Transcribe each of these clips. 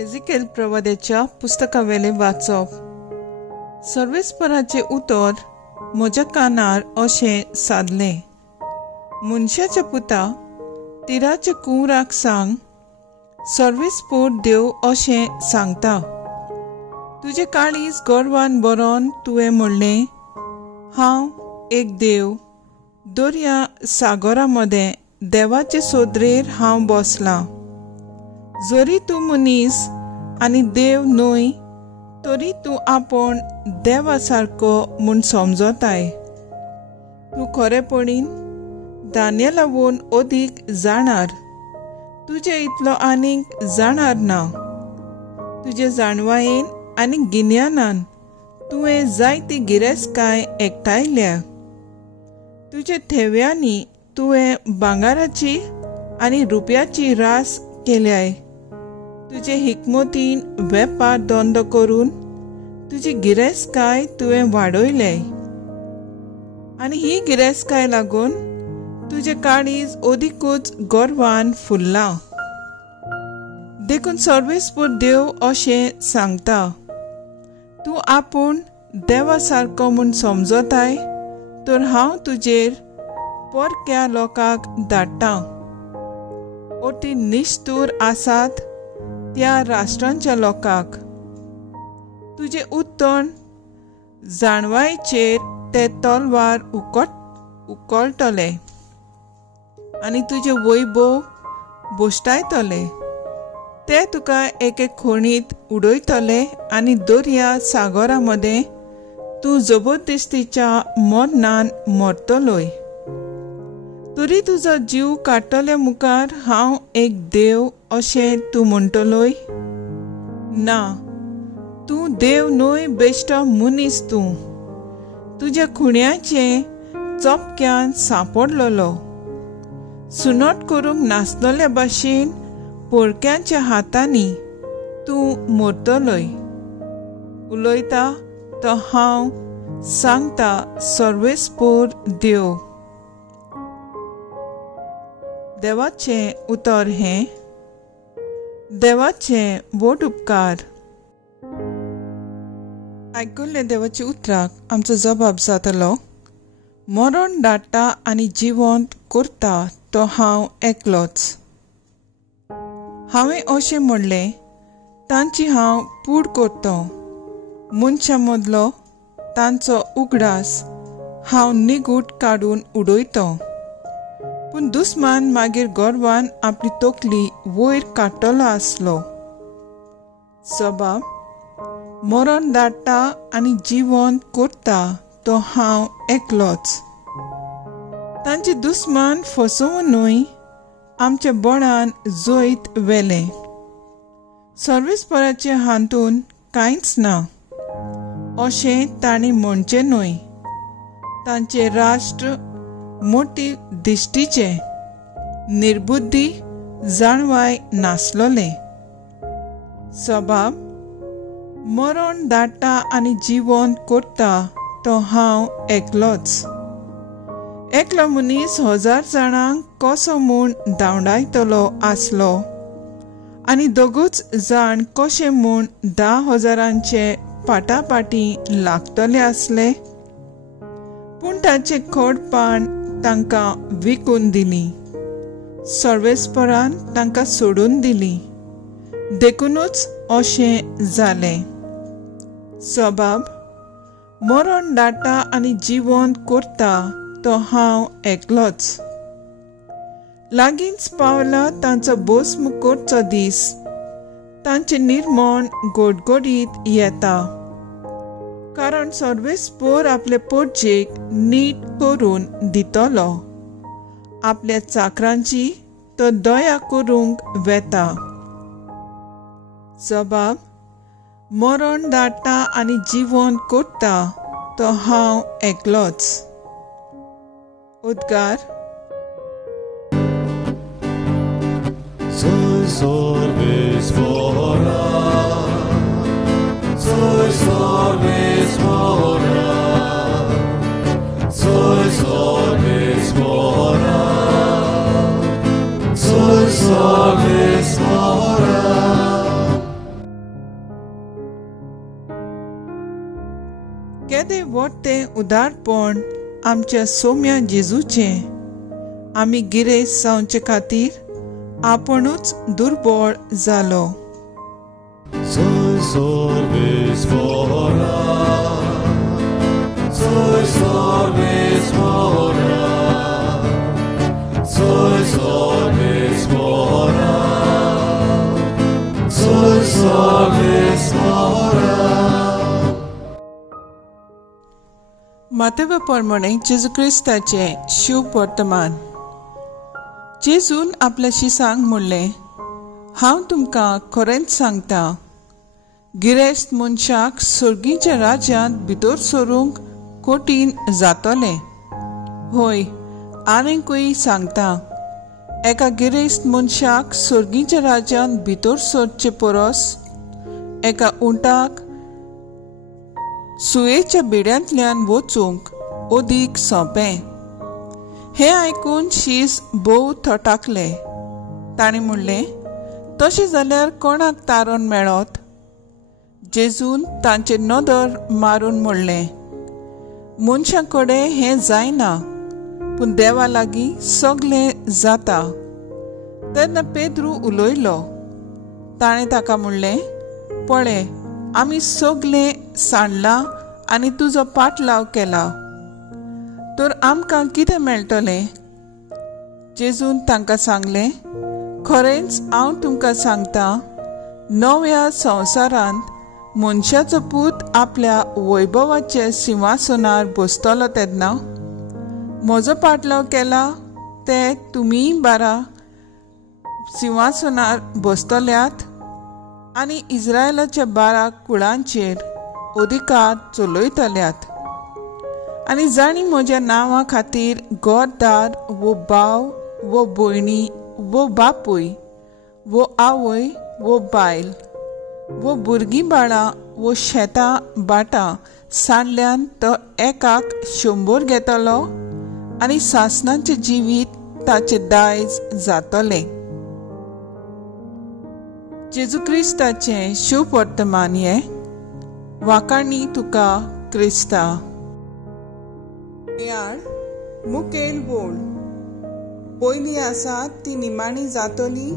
एजिकेल प्रवाद्याच्या पुस्तकावेले वाचप. सर्वेस्पराचे उतर म्हज्या कानार अशें सादलें. मनशाच्या पुता तिराच्या कुंवराक सांग, सर्वेस्पर देव अशें सांगता, तुजें काळीज गोरवान बरोवन तुवें म्हणलें, हांव एक देव, दर्या सागरा मदें देवाचे सोदरेर हांव बसलां. जरी तूं मनीस आनी देव न्हय, तरी तूं आपूण देवा सारको म्हूण समजताय. तूं खरेपणीन दानिया लागून अदीक जाणार, तुजे इतलो आनीक जाणार ना. तुजे जाणवायेन आनी गिन्यानान तुवें जायती गिरेस्तकाय एकठायल्या. तुजे थेव्यांनी तुवें भांगाराची आनी रुपयाची रास केल्याय. तुजे हिकमतीन वेपार धंदो करून तुजी गिरेस्तकाय तुवें वाडयले, आनी ही गिरेस्तकाय लागून तुजे काळीज अदीकूच गर्वान फुल्लां. देखून सर्वेस्पर देव अशें सांगता, तूं आपूण देवा सारको म्हूण समजताय, तर हांव तुजेर परक्या लोकांक धाडटां. अती निश्तूर आसात त्या राष्ट्रांच्या लोकांक. तुजे उत्तण जाणवायेचेर ते तलवार उकळटले, आनी तुजे वैभव बोश्टायतले. ते तुका एके खोणीत उडयतले, आनी दर्या सागरा मदें तूं जबरदस्तीच्या मरणान मरतलोय. तरी तुजो जीव काडटले मुखार हांव एक देव अशें तूं म्हणटलोय? ना, तूं देव न्हय, बेश्टो मनीस तूं. तुज्या खुण्याचे चपक्यान सांपडलेलो. सुनोट करूंक नासलोल्या भाशेन पोरक्यांच्या हातांनी तूं मरतलोय. उलयता तो हांव सांगता सर्वेस्पर देव. देवाचें उतर हें. देवाचें वट उपकार. आयकल्ल्या देवाच्या उतराक आमचो जबाब जातलो, मरण धाडटा आनी जिवंत करता तो हांव एकलोच. हांवें अशें म्हणलें, तांची हांव पूड करतां. मनशा मदलो तांचो उगडास हांव निगूट काडून उडयतां. पूण दुस्मान मागीर गर्वान आपली तकली वयर काडटलो आसलो. जबाब, मरण धाडटा आनी जिवंत करता तो हांव एकलोच. तांचे दुस्मान फसोवन न्हय, आमच्या बळान जैत वेलें. सर्वेस्पराचे हातून कांयच ना अशें तांणी म्हणचें न्हय. तांचे राष्ट्र मोठी दिश्टीचे, निर्बुद्धी जाणवाय नासलोले. जबाब, मरण धाडटा आनी जिवंत करता तो हांव एकलोच. एकलो मनीस 1000 जाणांक कसो म्हूण धांवडायतलो आसलो, आनी दोगूच जाण कशे म्हूण 10,000 पाटापाटी लागतले आसले. पूण ताचे खोडपाण तांकां विकून दिली. सर्वेस्परान तांकां सोडून दिली. देखूनच अशें जालें. जबाब, मरण धाडटा आनी जिवंत करता तो हांव एकलोच. लागींच पावला तांचो भस्म करचो दीस. तांचे निर्मण घडघडीत येता. कारण सर्वेस्पर आपले पोरजेक नीट करून दितलो. आपल्या चाकरांची तो दया करूंक वेता. जबाब, मरण धाडटा आनी जिवंत करता तो हांव एकलोच. उद्गार. मोठें उदारपण आमच्या सोम्या जेजूचें आमी गिरेस्त जावचे खातीर आपुणूच दुर्बळ जालो. मातेव प्रमाणे जेजू क्रिस्ताचे शिव वर्तमान. जेजून आपल्या शिसांक म्हणलें, हांव तुमकां खरेंच सांगता, गिरेस्त मनशाक सर्गीच्या राज्यांत भितर सरूंक कठीण जातलें. होय, आनीकूय सांगता, एका गिरेस्त मनशाक सर्गीच्या राज्यांत भितर सरचे परस एका उंटाक सुयेच्या बेड्यांतल्यान वचूंक अदीक सोंपें. हें आयकून शीस भोव थटाकले. ताणें म्हणलें, तशें जाल्यार कोणाक तारण मेळत? जेजून तांचे नदर मारून म्हणलें, मनशां कडेन हें जायना, पूण देवा लागीं सगलें जाता. तेन्ना पेद्रू उलयलो. ताणें ताका म्हणलें, पळय, आमी सगलें सांडलां आनी तुजो पाटलाव केला, तर आमकां कितें मेळटलें? जेजून तांकां सांगलें, खरेंच हांव तुमकां सांगता, नव्या संवसारांत मनशाचो पूत आपल्या वैभवाचे सिंहासनार बसतलो तेन्ना म्हजो पाटलाव केला ते तुमी बारा सिंहासनार बसतल्यात आनी इस्रायलाच्या 12 कुळांचेर अधिकार चलयतल्यात. आनी जाणी म्हज्या नांवा खातीर घरदार वो भाव वो भयणी वो बापूय वो आवय वो बायल वो भुरगीं बाळां वो शेतां भाटां सांडल्यान तो एकाक 100 घेतलो आनी सासणांचें जिवीत ताचे दायज जातलें. जेजू क्रिस्ताचें शिव वर्तमान हें वाकाणी तुका क्रिस्ता. मुखेल वोळ. पयलीं आसात ती निमाणी जातली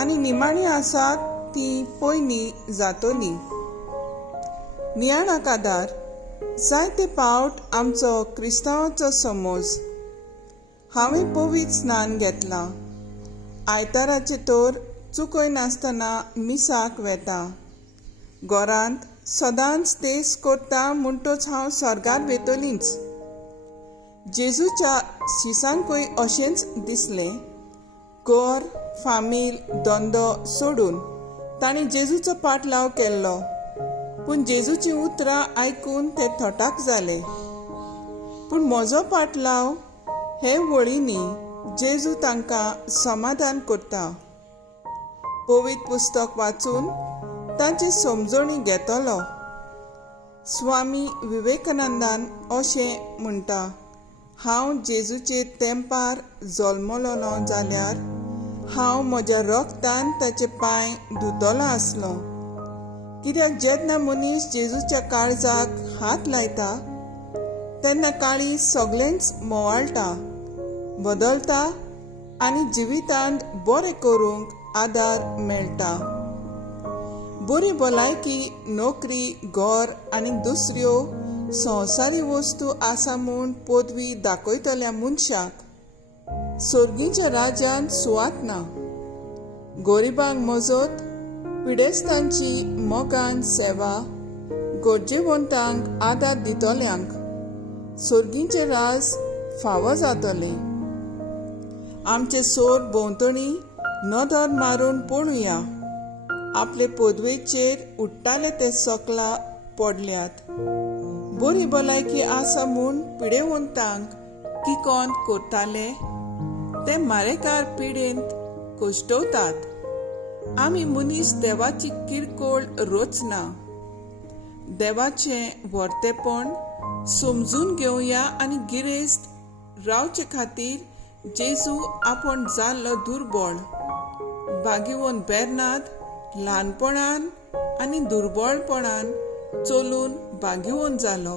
आनी निमाणी आसात ती पयलीं जातली. नियाळाक आदार. जायते फावट आमचो क्रिस्तांवाचो समज. हांवें पवित्र स्नान घेतलां. आयताराचे तर चुकय नासतना मिसाक वेता. घरांत सदांच तेस करता म्हणटच हांव स्वर्गार वेतलींच. जेजूच्या शिसांकूय अशेंच दिसलें. घर, फामील, धंदो सोडून तांणी जेजूचो पाटलाव केल्लो. पूण जेजूची उतरां आयकून ते थटाक जाले. पूण म्हजो पाटलाव हे वळींनी जेजू तांकां समाधान करता. पवित्र पुस्तक वाचून तांची समजणी घेतलो. स्वामी विवेकानंदान अशें म्हणटा, हांव जेजूचे तेंपार जल्मलों जाल्यार हांव म्हज्या रक्तान ताचे पांय धुतलो आसलो. कित्याक जेन्ना मनीस जेजूच्या काळजाक हात लायता तेन्ना काळी सगळेंच मोवाळटा, बदलता आनी जिवितांत बरें करूंक आदार मेळटा. बरी भलायकी, नोकरी, घर आनी दुसऱ्यो संवसारी वस्तू आसा म्हूण पदवी दाखयतल्या मनशाक सर्गीच्या राज्यांत सुवात ना. गरिबांक मजत, पिडेस्तांची मोगान सेवा, गरजेवंतांक आदार दितल्यांक सर्गीचें राज फावो जातलें. आमचे सोर भोंवतणी नदर मारून पळोवया. आपले पदवेचेर उठ्ठाले ते सकला पडल्यात. बरी भलायकी आसा म्हूण पिडेवंतांक किकोंत करताले ते मारेकार पिडेंत कश्टवतात. आमी मनीस देवाची किरकोळ रचना. देवाचें वर्तेपण समजून घेवया आनी गिरेस्त रावचे खातीर जेजू आपण जाल्लो दुर्बळ. बागीवन बेर्नाद ल्हानपणान आनी दुर्बळपणान चलून बागीवन जालो.